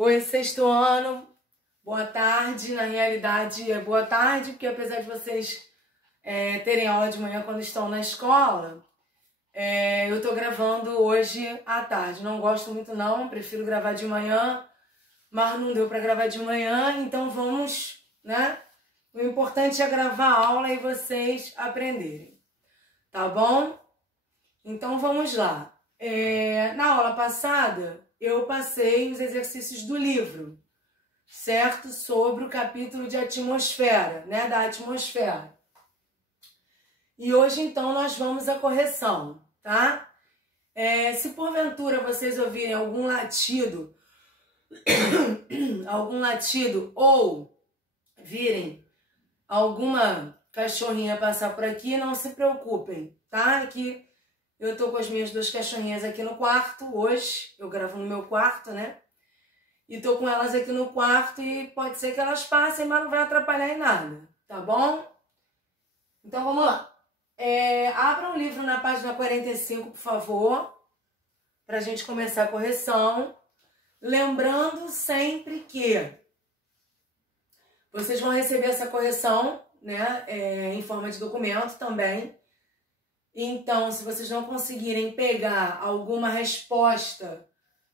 Oi, sexto ano, boa tarde. Na realidade é boa tarde, porque apesar de vocês terem aula de manhã quando estão na escola, eu tô gravando hoje à tarde. Não gosto muito não, prefiro gravar de manhã, mas não deu para gravar de manhã, então vamos, né? O importante é gravar a aula e vocês aprenderem, tá bom? Então vamos lá. Na aula passada, eu passei os exercícios do livro, certo? Sobre o capítulo de atmosfera, né? Da atmosfera. E hoje, então, nós vamos à correção, tá? Se porventura vocês ouvirem algum latido, ou virem alguma cachorrinha passar por aqui, não se preocupem, tá? Que eu tô com as minhas duas cachorrinhas aqui no quarto hoje, eu gravo no meu quarto, né? E tô com elas aqui no quarto e pode ser que elas passem, mas não vai atrapalhar em nada, tá bom? Então vamos lá. Abra um livro na página 45, por favor, pra gente começar a correção. Lembrando sempre que vocês vão receber essa correção, né, em forma de documento também. Então, se vocês não conseguirem pegar alguma resposta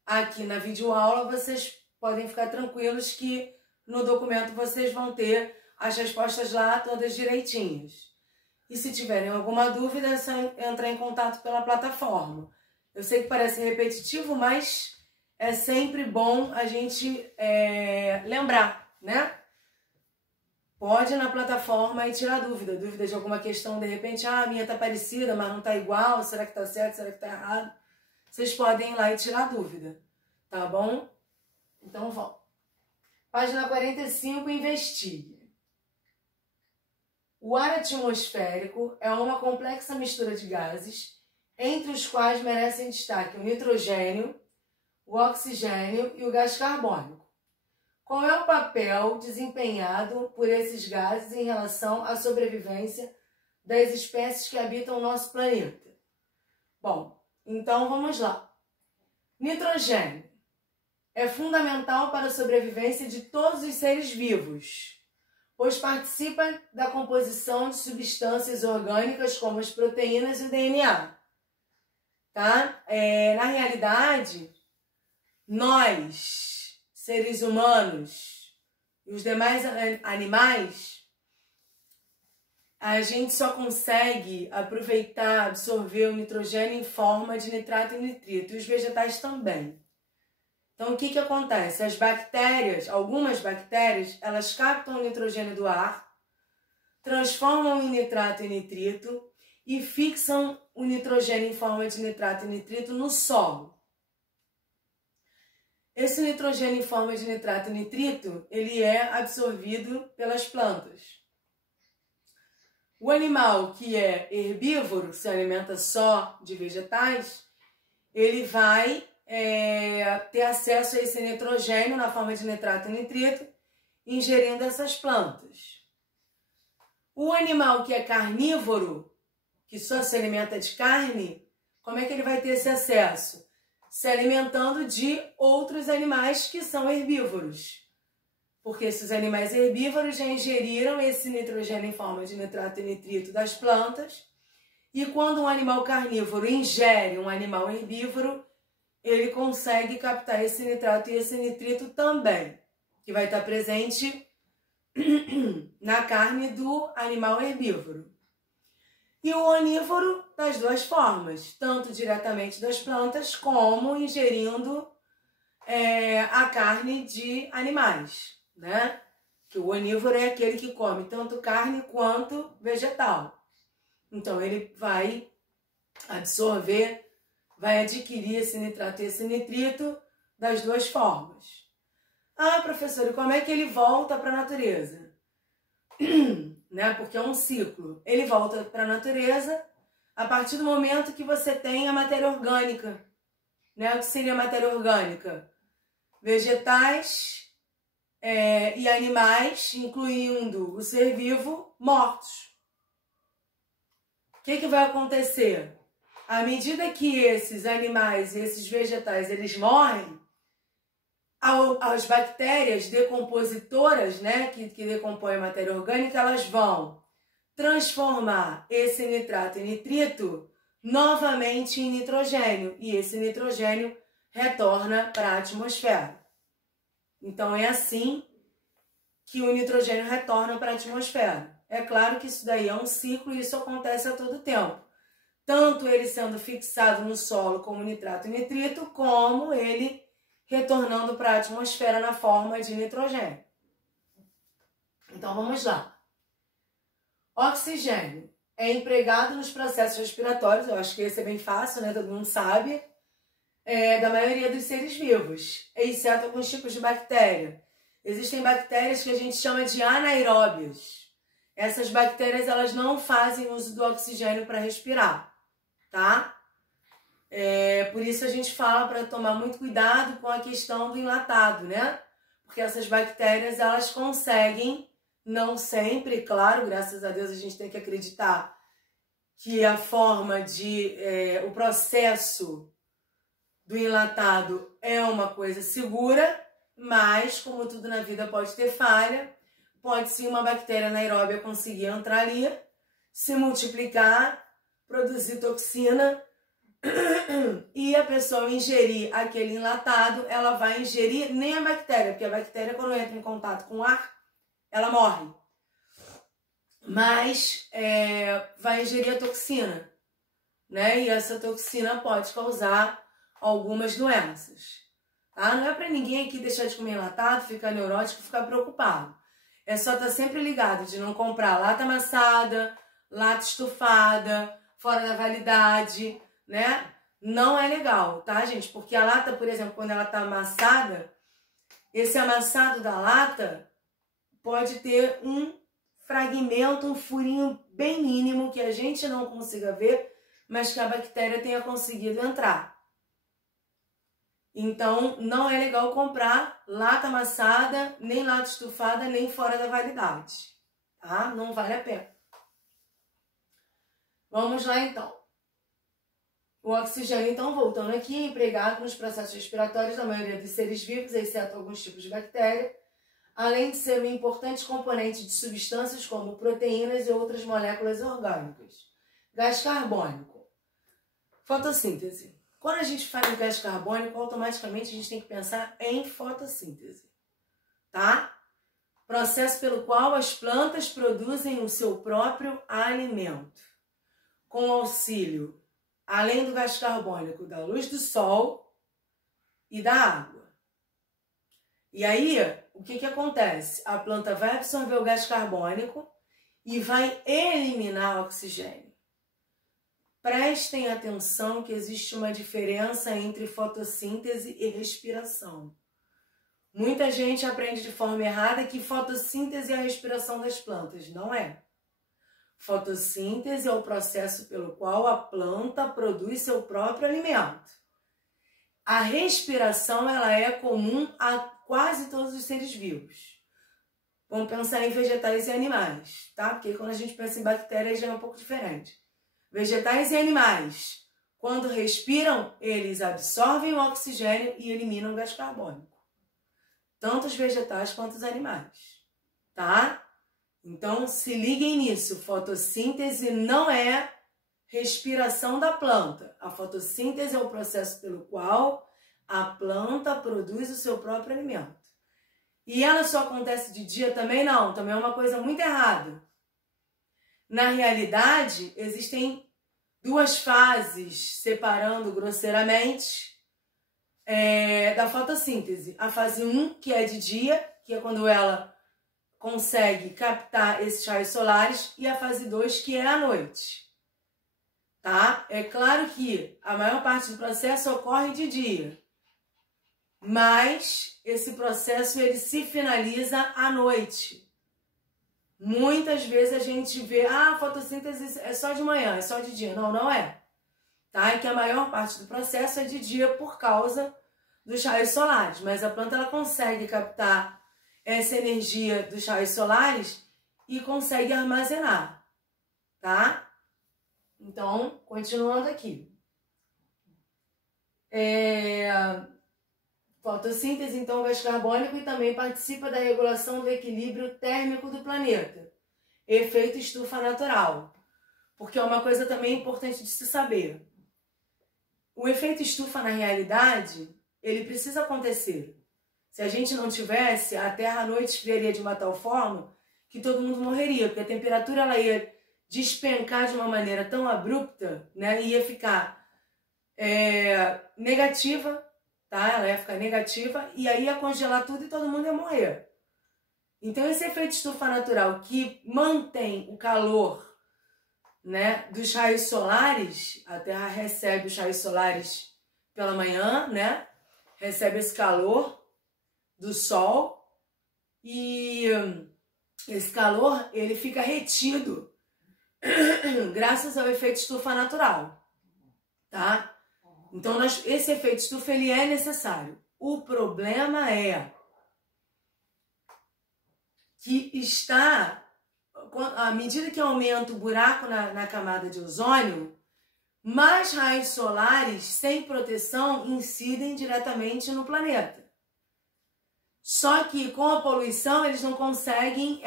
aqui na videoaula, vocês podem ficar tranquilos que no documento vocês vão ter as respostas lá todas direitinhas. E se tiverem alguma dúvida, é só entrar em contato pela plataforma. Eu sei que parece repetitivo, mas é sempre bom a gente lembrar, né? Pode ir na plataforma e tirar dúvida de alguma questão, de repente, a minha tá parecida, mas não tá igual, será que tá certo, será que tá errado? Vocês podem ir lá e tirar dúvida, tá bom? Então, vamos. Página 45, investigue. O ar atmosférico é uma complexa mistura de gases, entre os quais merecem destaque o nitrogênio, o oxigênio e o gás carbônico. Qual é o papel desempenhado por esses gases em relação à sobrevivência das espécies que habitam o nosso planeta? Bom, então vamos lá. Nitrogênio é fundamental para a sobrevivência de todos os seres vivos, pois participa da composição de substâncias orgânicas como as proteínas e o DNA. Tá? Na realidade, nós, seres humanos e os demais animais, a gente só consegue aproveitar, absorver o nitrogênio em forma de nitrato e nitrito, e os vegetais também. Então, o que acontece? As bactérias, algumas bactérias, elas captam o nitrogênio do ar, transformam em nitrato e nitrito e fixam o nitrogênio em forma de nitrato e nitrito no solo. Esse nitrogênio em forma de nitrato e nitrito, ele é absorvido pelas plantas. O animal que é herbívoro, que se alimenta só de vegetais, ele vai ter acesso a esse nitrogênio na forma de nitrato e nitrito, ingerindo essas plantas. O animal que é carnívoro, que só se alimenta de carne, como é que ele vai ter esse acesso? Se alimentando de outros animais que são herbívoros. Porque esses animais herbívoros já ingeriram esse nitrogênio em forma de nitrato e nitrito das plantas. E quando um animal carnívoro ingere um animal herbívoro, ele consegue captar esse nitrato e esse nitrito também, que vai estar presente na carne do animal herbívoro. E o onívoro das duas formas, tanto diretamente das plantas como ingerindo a carne de animais, né? Que o onívoro é aquele que come tanto carne quanto vegetal. Então ele vai absorver, vai adquirir esse nitrato e esse nitrito das duas formas. Ah, professor, e como é que ele volta para a natureza? Né? Porque é um ciclo. Ele volta para a natureza a partir do momento que você tem a matéria orgânica. Né? O que seria a matéria orgânica? Vegetais e animais, incluindo o ser vivo, mortos. O que vai acontecer? À medida que esses animais e esses vegetais eles morrem, As bactérias decompositoras, né, que decompõem matéria orgânica, elas vão transformar esse nitrato em nitrito novamente em nitrogênio. E esse nitrogênio retorna para a atmosfera. Então, é assim que o nitrogênio retorna para a atmosfera. É claro que isso daí é um ciclo e isso acontece a todo tempo. Tanto ele sendo fixado no solo como nitrato e nitrito, como ele retornando para a atmosfera na forma de nitrogênio. Então, vamos lá. Oxigênio é empregado nos processos respiratórios, eu acho que esse é bem fácil, né? Todo mundo sabe, da maioria dos seres vivos, exceto alguns tipos de bactéria. Existem bactérias que a gente chama de anaeróbias. Essas bactérias, elas não fazem uso do oxigênio para respirar, tá? Por isso a gente fala para tomar muito cuidado com a questão do enlatado, né? Porque essas bactérias, elas conseguem, não sempre, claro, graças a Deus a gente tem que acreditar que a forma de, o processo do enlatado é uma coisa segura, mas, como tudo na vida pode ter falha, pode sim uma bactéria anaeróbia conseguir entrar ali, se multiplicar, produzir toxina, e a pessoa ingerir aquele enlatado, ela vai ingerir nem a bactéria, porque a bactéria, quando entra em contato com o ar, ela morre. Mas vai ingerir a toxina, né? E essa toxina pode causar algumas doenças. Tá? Não é para ninguém aqui deixar de comer enlatado, ficar neurótico, ficar preocupado. É só estar sempre ligado de não comprar lata amassada, lata estufada, fora da validade, né? Não é legal, tá, gente? Porque a lata, por exemplo, quando ela tá amassada, esse amassado da lata pode ter um fragmento, um furinho bem mínimo que a gente não consiga ver, mas que a bactéria tenha conseguido entrar. Então, não é legal comprar lata amassada, nem lata estufada, nem fora da validade, tá? Não vale a pena. Vamos lá, então. O oxigênio, então, voltando aqui, é empregado nos processos respiratórios da maioria dos seres vivos, exceto alguns tipos de bactéria, além de ser um importante componente de substâncias como proteínas e outras moléculas orgânicas. Gás carbônico. Fotossíntese. Quando a gente fala em gás carbônico, automaticamente a gente tem que pensar em fotossíntese, tá? Processo pelo qual as plantas produzem o seu próprio alimento, com auxílio, além do gás carbônico, da luz do sol e da água. E aí, o que acontece? A planta vai absorver o gás carbônico e vai eliminar o oxigênio. Prestem atenção que existe uma diferença entre fotossíntese e respiração. Muita gente aprende de forma errada que fotossíntese é a respiração das plantas. Não é. Fotossíntese é o processo pelo qual a planta produz seu próprio alimento. A respiração, ela é comum a quase todos os seres vivos. Vamos pensar em vegetais e animais, tá? Porque quando a gente pensa em bactérias já é um pouco diferente. Vegetais e animais, quando respiram, eles absorvem o oxigênio e eliminam o gás carbônico. Tanto os vegetais quanto os animais, tá? Então, se liguem nisso, fotossíntese não é respiração da planta. A fotossíntese é o processo pelo qual a planta produz o seu próprio alimento. E ela só acontece de dia também? Não, também é uma coisa muito errada. Na realidade, existem duas fases, separando grosseiramente, da fotossíntese. A fase 1, que é de dia, que é quando ela consegue captar esses raios solares, e a fase 2, que é à noite. Tá? É claro que a maior parte do processo ocorre de dia, mas esse processo ele se finaliza à noite. Muitas vezes a gente vê, a fotossíntese é só de manhã, é só de dia. Não, não é. Tá? É que a maior parte do processo é de dia por causa dos raios solares, mas a planta ela consegue captar essa energia dos raios solares e consegue armazenar, tá? Então, continuando aqui. fotossíntese, então, gás carbônico, e também participa da regulação do equilíbrio térmico do planeta. Efeito estufa natural. Porque é uma coisa também importante de se saber. O efeito estufa, na realidade, ele precisa acontecer. Se a gente não tivesse, a Terra à noite esfriaria de uma tal forma que todo mundo morreria, porque a temperatura ela ia despencar de uma maneira tão abrupta, né? Ia ficar negativa, tá? Ela ia ficar negativa e aí ia congelar tudo e todo mundo ia morrer. Então esse efeito estufa natural que mantém o calor, né, dos raios solares, a Terra recebe os raios solares pela manhã, né? Recebe esse calor do Sol e esse calor ele fica retido graças ao efeito estufa natural, tá? Então esse efeito estufa ele é necessário. O problema é que à medida que aumenta o buraco na camada de ozônio, mais raios solares sem proteção incidem diretamente no planeta. Só que com a poluição eles não conseguem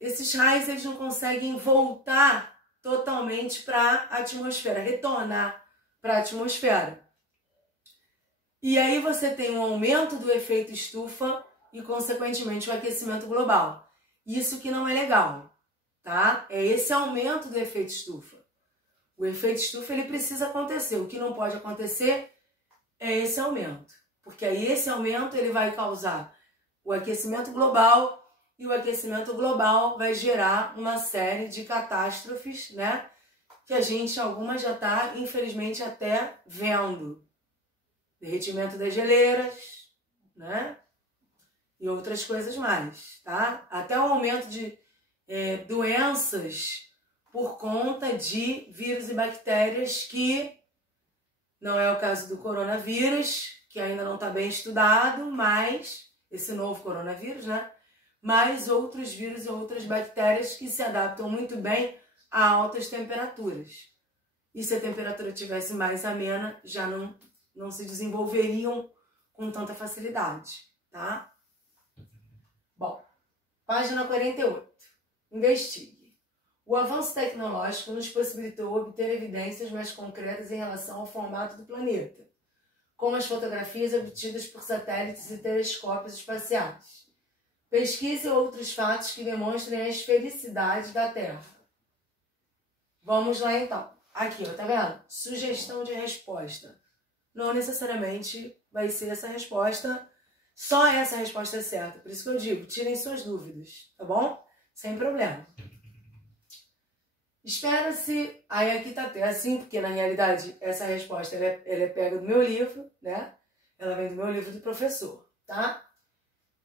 esses raios eles não conseguem voltar totalmente para a atmosfera, retornar para a atmosfera. E aí você tem um aumento do efeito estufa e, consequentemente, o aquecimento global. Isso que não é legal, tá? É esse aumento do efeito estufa. O efeito estufa ele precisa acontecer. O que não pode acontecer é esse aumento. Porque aí esse aumento ele vai causar o aquecimento global e o aquecimento global vai gerar uma série de catástrofes, né? Que a gente, algumas já está, infelizmente, até vendo. Derretimento das geleiras, né? E outras coisas mais, tá? Até o aumento de doenças por conta de vírus e bactérias que não é o caso do coronavírus, que ainda não está bem estudado, mas esse novo coronavírus, né? Mas outros vírus e outras bactérias que se adaptam muito bem a altas temperaturas. E se a temperatura tivesse mais amena, já não se desenvolveriam com tanta facilidade, tá? Bom, página 48. Investigue. O avanço tecnológico nos possibilitou obter evidências mais concretas em relação ao formato do planeta, como as fotografias obtidas por satélites e telescópios espaciais. Pesquise outros fatos que demonstrem a esfericidade da Terra. Vamos lá então. Aqui, ó, tá vendo? Sugestão de resposta. Não necessariamente vai ser essa resposta, só essa resposta é certa. Por isso que eu digo, tirem suas dúvidas, tá bom? Sem problema. Espera-se, aí aqui tá até assim, porque na realidade essa resposta ela é pega do meu livro, né? Ela vem do meu livro do professor, tá?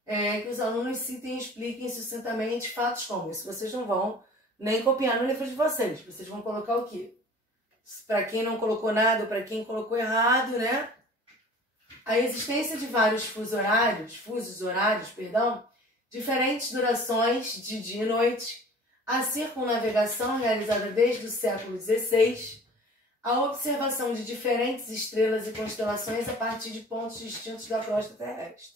Que os alunos citem e expliquem sucintamente fatos como isso. Vocês não vão nem copiar no livro de vocês. Vocês vão colocar o quê? Para quem não colocou nada, para quem colocou errado, né? A existência de vários fusos horários, diferentes durações de dia e noite, a circunnavegação realizada desde o século XVI, a observação de diferentes estrelas e constelações a partir de pontos distintos da crosta terrestre,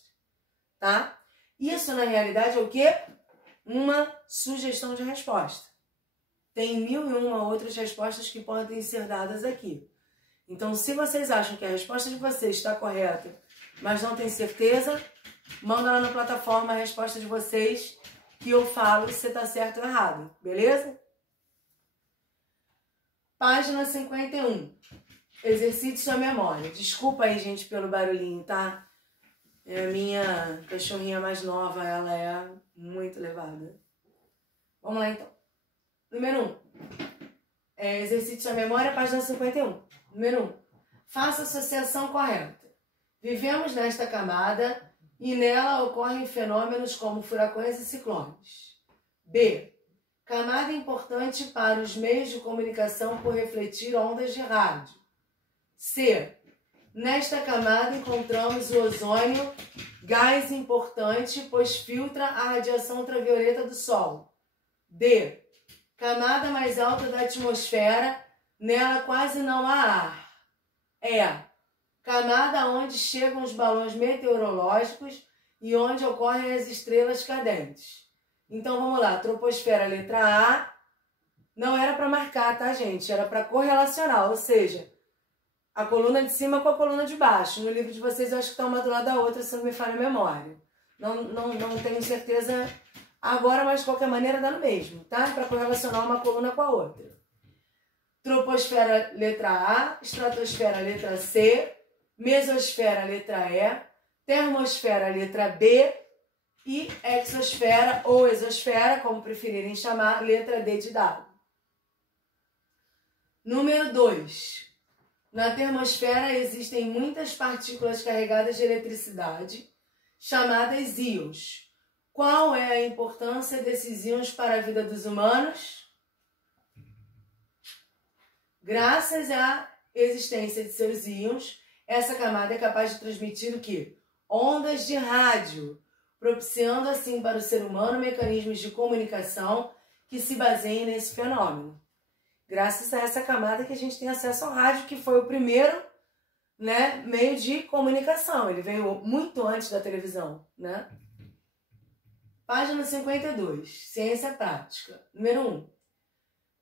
tá? Isso, na realidade, é o quê? Uma sugestão de resposta. Tem 1001 outras respostas que podem ser dadas aqui. Então, se vocês acham que a resposta de vocês está correta, mas não tem certeza, manda lá na plataforma a resposta de vocês que eu falo se está certo ou errado, beleza? Página 51. Exercite sua memória. Desculpa aí, gente, pelo barulhinho, tá? É a minha cachorrinha mais nova, ela é muito levada. Vamos lá, então. Número 1. Exercite sua memória, página 51. Número 1. Faça a associação correta. Vivemos nesta camada e nela ocorrem fenômenos como furacões e ciclones. B. Camada importante para os meios de comunicação por refletir ondas de rádio. C. Nesta camada encontramos o ozônio, gás importante, pois filtra a radiação ultravioleta do Sol. D. Camada mais alta da atmosfera, nela quase não há ar. E. camada onde chegam os balões meteorológicos e onde ocorrem as estrelas cadentes. Então vamos lá, troposfera, letra A, não era para marcar, tá, gente? Era para correlacionar, ou seja, a coluna de cima com a coluna de baixo. No livro de vocês eu acho que está uma do lado da outra, se não me falha a memória. Não tenho certeza agora, mas de qualquer maneira dá no mesmo, tá? Para correlacionar uma coluna com a outra. Troposfera, letra A, estratosfera, letra C, mesosfera, letra E, termosfera, letra B e exosfera ou exosfera, como preferirem chamar, letra D de dado. Número 2. Na termosfera existem muitas partículas carregadas de eletricidade, chamadas íons. Qual é a importância desses íons para a vida dos humanos? Graças à existência de seus íons, essa camada é capaz de transmitir o quê? Ondas de rádio, propiciando assim para o ser humano mecanismos de comunicação que se baseiem nesse fenômeno. Graças a essa camada que a gente tem acesso ao rádio, que foi o primeiro, né, meio de comunicação. Ele veio muito antes da televisão, né? Página 52, Ciência Prática. Número 1.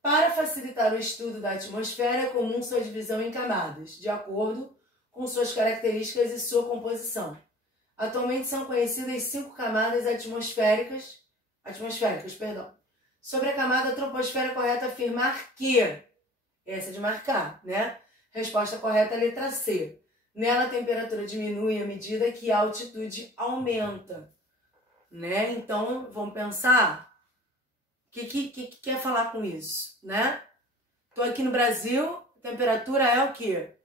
Para facilitar o estudo da atmosfera, é comum sua divisão em camadas, de acordo com suas características e sua composição. Atualmente são conhecidas 5 camadas atmosféricas. Sobre a camada troposfera, é correto afirmar que, essa é de marcar, né? Resposta correta, letra C. Nela a temperatura diminui à medida que a altitude aumenta, né? Então, vamos pensar, o que quer falar com isso, né? Estou aqui no Brasil, a temperatura é o quê?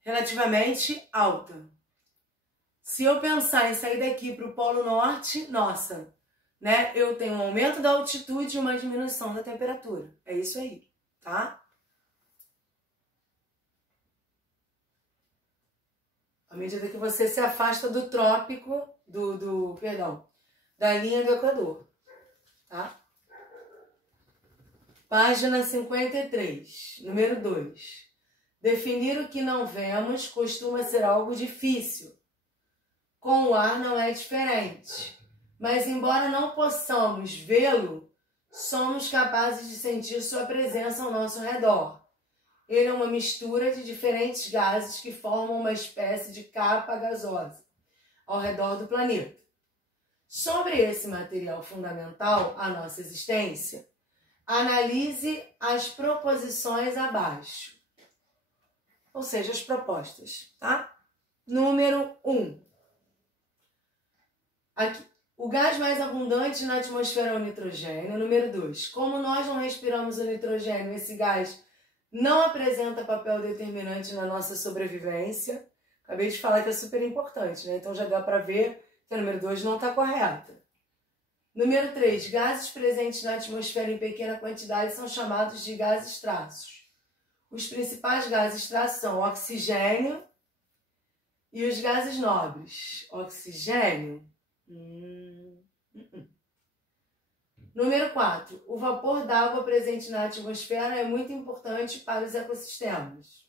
Relativamente alta. Se eu pensar em sair daqui para o Polo Norte, nossa, né? Eu tenho um aumento da altitude e uma diminuição da temperatura. É isso aí, tá? À medida que você se afasta do trópico, da linha do Equador, tá? Página 53, número 2. Definir o que não vemos costuma ser algo difícil. Com o ar não é diferente. Mas, embora não possamos vê-lo, somos capazes de sentir sua presença ao nosso redor. Ele é uma mistura de diferentes gases que formam uma espécie de capa gasosa ao redor do planeta. Sobre esse material fundamental à nossa existência, analise as proposições abaixo. Ou seja, as propostas, tá? Número 1. Aqui. O gás mais abundante na atmosfera é o nitrogênio. Número 2. Como nós não respiramos o nitrogênio, esse gás não apresenta papel determinante na nossa sobrevivência. Acabei de falar que é super importante, né? Então já dá para ver que a número 2 não está correta. Número 3. Gases presentes na atmosfera em pequena quantidade são chamados de gases traços. Os principais gases traços são o oxigênio e os gases nobres. Oxigênio. Número 4. O vapor d'água presente na atmosfera é muito importante para os ecossistemas,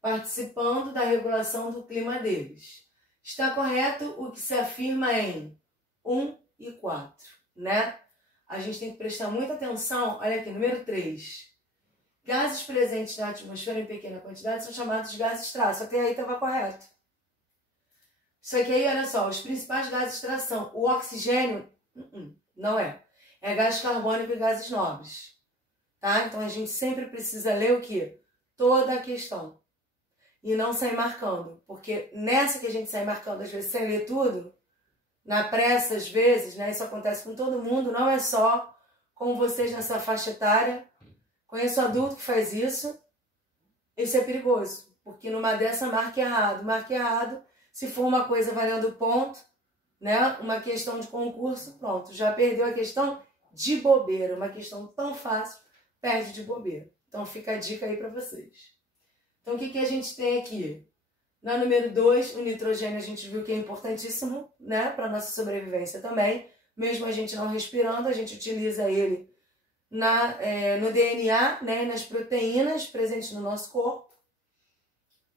participando da regulação do clima deles. Está correto o que se afirma em 1 e 4, né? A gente tem que prestar muita atenção. Olha aqui, número 3. Gases presentes na atmosfera em pequena quantidade são chamados de gases traços. Até aí estava correto. Isso aqui aí, olha só, os principais gases de tração. O oxigênio, não é. É gás carbônico e gases nobres. Tá? Então a gente sempre precisa ler o quê? Toda a questão. E não sair marcando. Porque nessa que a gente sai marcando, às vezes, sem ler tudo, na pressa, às vezes, né? Isso acontece com todo mundo, não é só com vocês nessa faixa etária. Conheço adulto que faz isso. Isso é perigoso. Porque numa dessa marca errado. Marca errado. Se for uma coisa valendo ponto, né? Uma questão de concurso, pronto. Já perdeu a questão de bobeira. Uma questão tão fácil, perde de bobeira. Então fica a dica aí para vocês. Então o que a gente tem aqui? Na número 2, o nitrogênio a gente viu que é importantíssimo, né? Para nossa sobrevivência também. Mesmo a gente não respirando, a gente utiliza ele no DNA, né? Nas proteínas presentes no nosso corpo.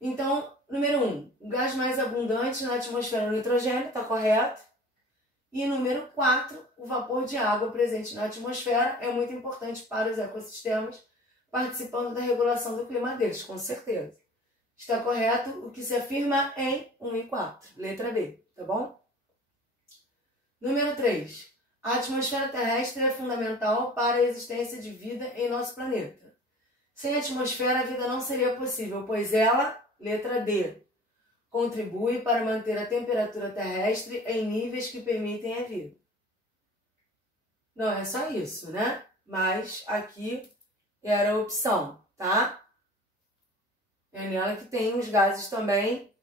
Então, número 1, o gás mais abundante na atmosfera é o nitrogênio, está correto. E número 4, o vapor de água presente na atmosfera é muito importante para os ecossistemas, participando da regulação do clima deles, com certeza. Está correto o que se afirma em 1 e 4, letra B, tá bom? Número 3, a atmosfera terrestre é fundamental para a existência de vida em nosso planeta. Sem atmosfera, a vida não seria possível, pois ela, letra D, contribui para manter a temperatura terrestre em níveis que permitem a vida. Não é só isso, né? Mas aqui era a opção, tá? É nela que tem os gases também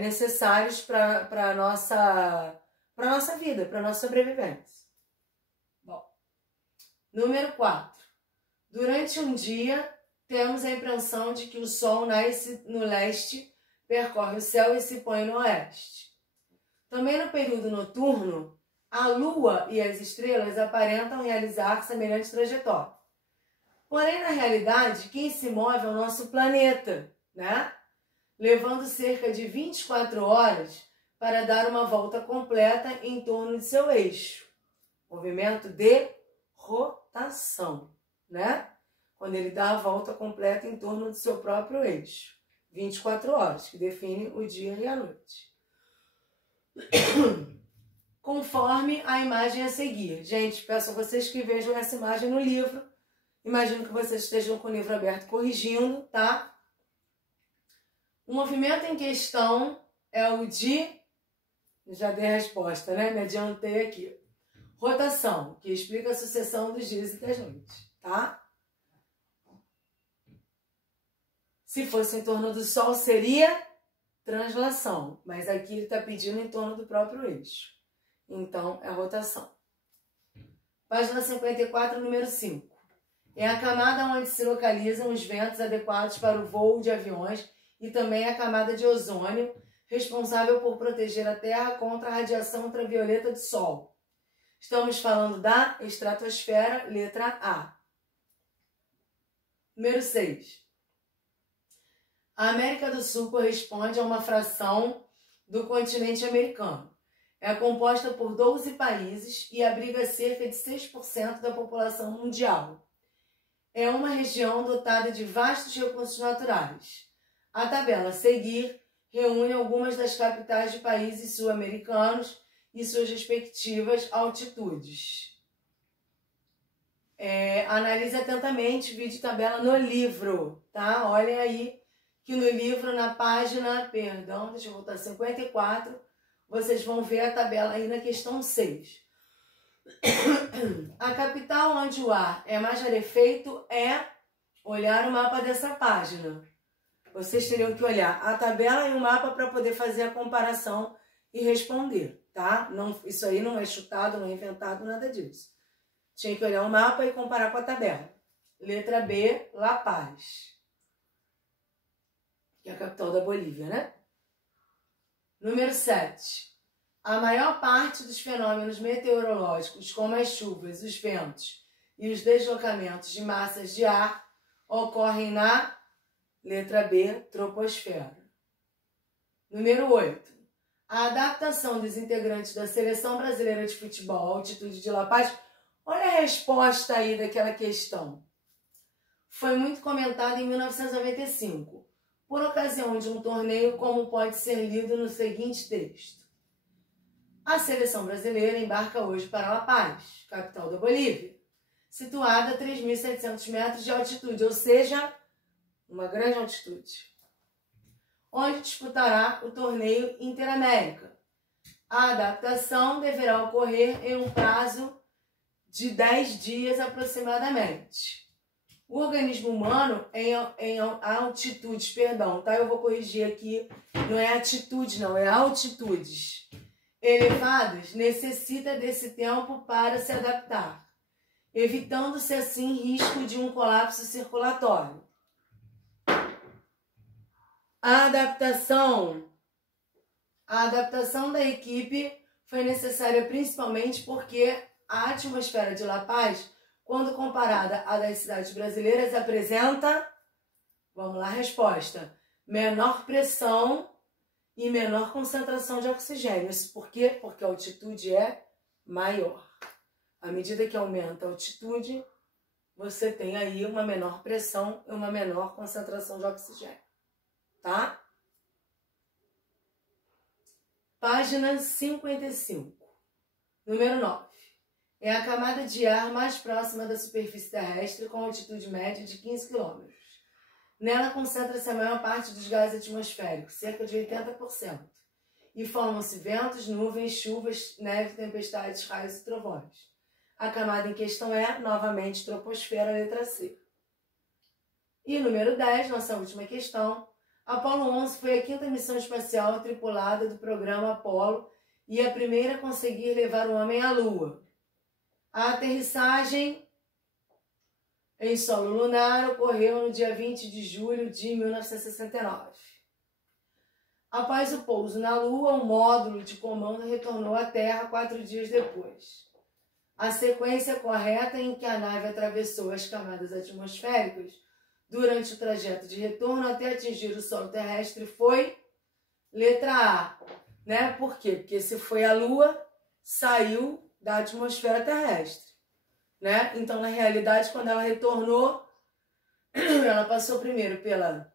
necessários para a nossa vida, para a nossa sobrevivência. Bom, número 4. Durante um dia, temos a impressão de que o Sol nasce no leste, percorre o céu e se põe no oeste. Também no período noturno, a Lua e as estrelas aparentam realizar semelhante trajetória. Porém, na realidade, quem se move é o nosso planeta, né? Levando cerca de 24 horas para dar uma volta completa em torno de seu eixo. Movimento de rotação, né? Quando ele dá a volta completa em torno do seu próprio eixo. 24 horas, que define o dia e a noite. Conforme a imagem a seguir. Gente, peço a vocês que vejam essa imagem no livro. Imagino que vocês estejam com o livro aberto corrigindo, tá? O movimento em questão é o de... Já dei a resposta, né? Me adiantei aqui. Rotação, que explica a sucessão dos dias e das noites, tá? Se fosse em torno do Sol, seria translação. Mas aqui ele está pedindo em torno do próprio eixo. Então, é rotação. Página 54, número 5. É a camada onde se localizam os ventos adequados para o voo de aviões e também a camada de ozônio, responsável por proteger a Terra contra a radiação ultravioleta do Sol. Estamos falando da estratosfera, letra A. Número 6. A América do Sul corresponde a uma fração do continente americano. É composta por 12 países e abriga cerca de 6% da população mundial. É uma região dotada de vastos recursos naturais. A tabela a seguir reúne algumas das capitais de países sul-americanos e suas respectivas altitudes. Analise atentamente, vídeo e tabela no livro, tá? Olhem aí que no livro, na página, deixa eu voltar, 54, vocês vão ver a tabela aí na questão 6. A capital onde o ar é mais rarefeito é olhar o mapa dessa página. Vocês teriam que olhar a tabela e o mapa para poder fazer a comparação e responder, tá? Não, isso aí não é chutado, não é inventado, nada disso. Tinha que olhar o mapa e comparar com a tabela. Letra B, La Paz, que é a capital da Bolívia, né? Número 7. A maior parte dos fenômenos meteorológicos, como as chuvas, os ventos e os deslocamentos de massas de ar, ocorrem na, letra B, troposfera. Número 8. A adaptação dos integrantes da Seleção Brasileira de Futebol à altitude de La Paz. Olha a resposta aí daquela questão. Foi muito comentada em 1995, por ocasião de um torneio, como pode ser lido no seguinte texto. A seleção brasileira embarca hoje para La Paz, capital da Bolívia, situada a 3.700 metros de altitude, ou seja, uma grande altitude, onde disputará o torneio Interamérica. A adaptação deverá ocorrer em um prazo de 10 dias aproximadamente. O organismo humano em altitudes, tá? Eu vou corrigir aqui, não é atitude não, é altitudes elevadas, necessita desse tempo para se adaptar, evitando-se assim risco de um colapso circulatório. A adaptação da equipe foi necessária principalmente porque a atmosfera de La Paz, quando comparada à das cidades brasileiras, apresenta, vamos lá, resposta, menor pressão e menor concentração de oxigênio. Isso por quê? Porque a altitude é maior. À medida que aumenta a altitude, você tem aí uma menor pressão e uma menor concentração de oxigênio, tá? Página 55. Número 9. É a camada de ar mais próxima da superfície terrestre com altitude média de 15 km. Nela concentra-se a maior parte dos gases atmosféricos, cerca de 80%, e formam-se ventos, nuvens, chuvas, neve, tempestades, raios e trovões. A camada em questão é, novamente, troposfera, letra C. E número 10, nossa última questão. Apolo 11 foi a quinta missão espacial tripulada do programa Apolo e a primeira a conseguir levar o homem à Lua. A aterrissagem em solo lunar ocorreu no dia 20 de julho de 1969. Após o pouso na Lua, o módulo de comando retornou à Terra 4 dias depois. A sequência correta em que a nave atravessou as camadas atmosféricas durante o trajeto de retorno até atingir o solo terrestre foi letra A, né? Por quê? Porque se foi a Lua, saiu da atmosfera terrestre, né? Então, na realidade, quando ela retornou, ela passou primeiro pela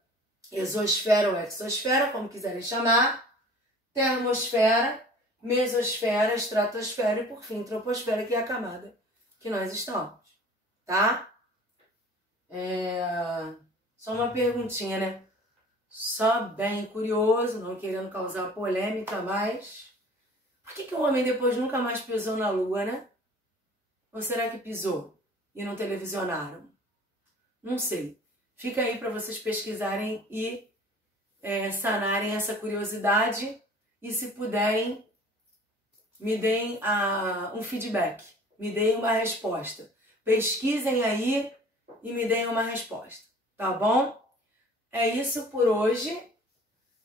exosfera ou exosfera, como quiserem chamar, termosfera, mesosfera, estratosfera e, por fim, troposfera, que é a camada que nós estamos, tá? Só uma perguntinha, né? Só bem curioso, não querendo causar polêmica, mas por que o homem depois nunca mais pisou na Lua, né? Ou será que pisou e não televisionaram? Não sei. Fica aí para vocês pesquisarem e sanarem essa curiosidade e, se puderem, me deem um feedback, me deem uma resposta. Pesquisem aí e me deem uma resposta, tá bom? É isso por hoje.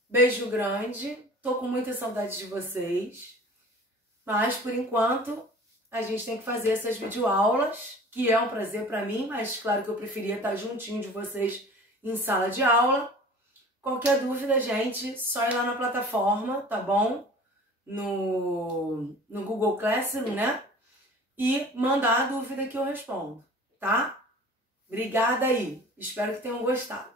Beijo grande. Tô com muita saudade de vocês. Mas, por enquanto, a gente tem que fazer essas videoaulas, que é um prazer para mim, mas claro que eu preferia estar juntinho de vocês em sala de aula. Qualquer dúvida, gente, só ir lá na plataforma, tá bom? No Google Classroom, né? E mandar a dúvida que eu respondo, tá? Obrigada aí. Espero que tenham gostado.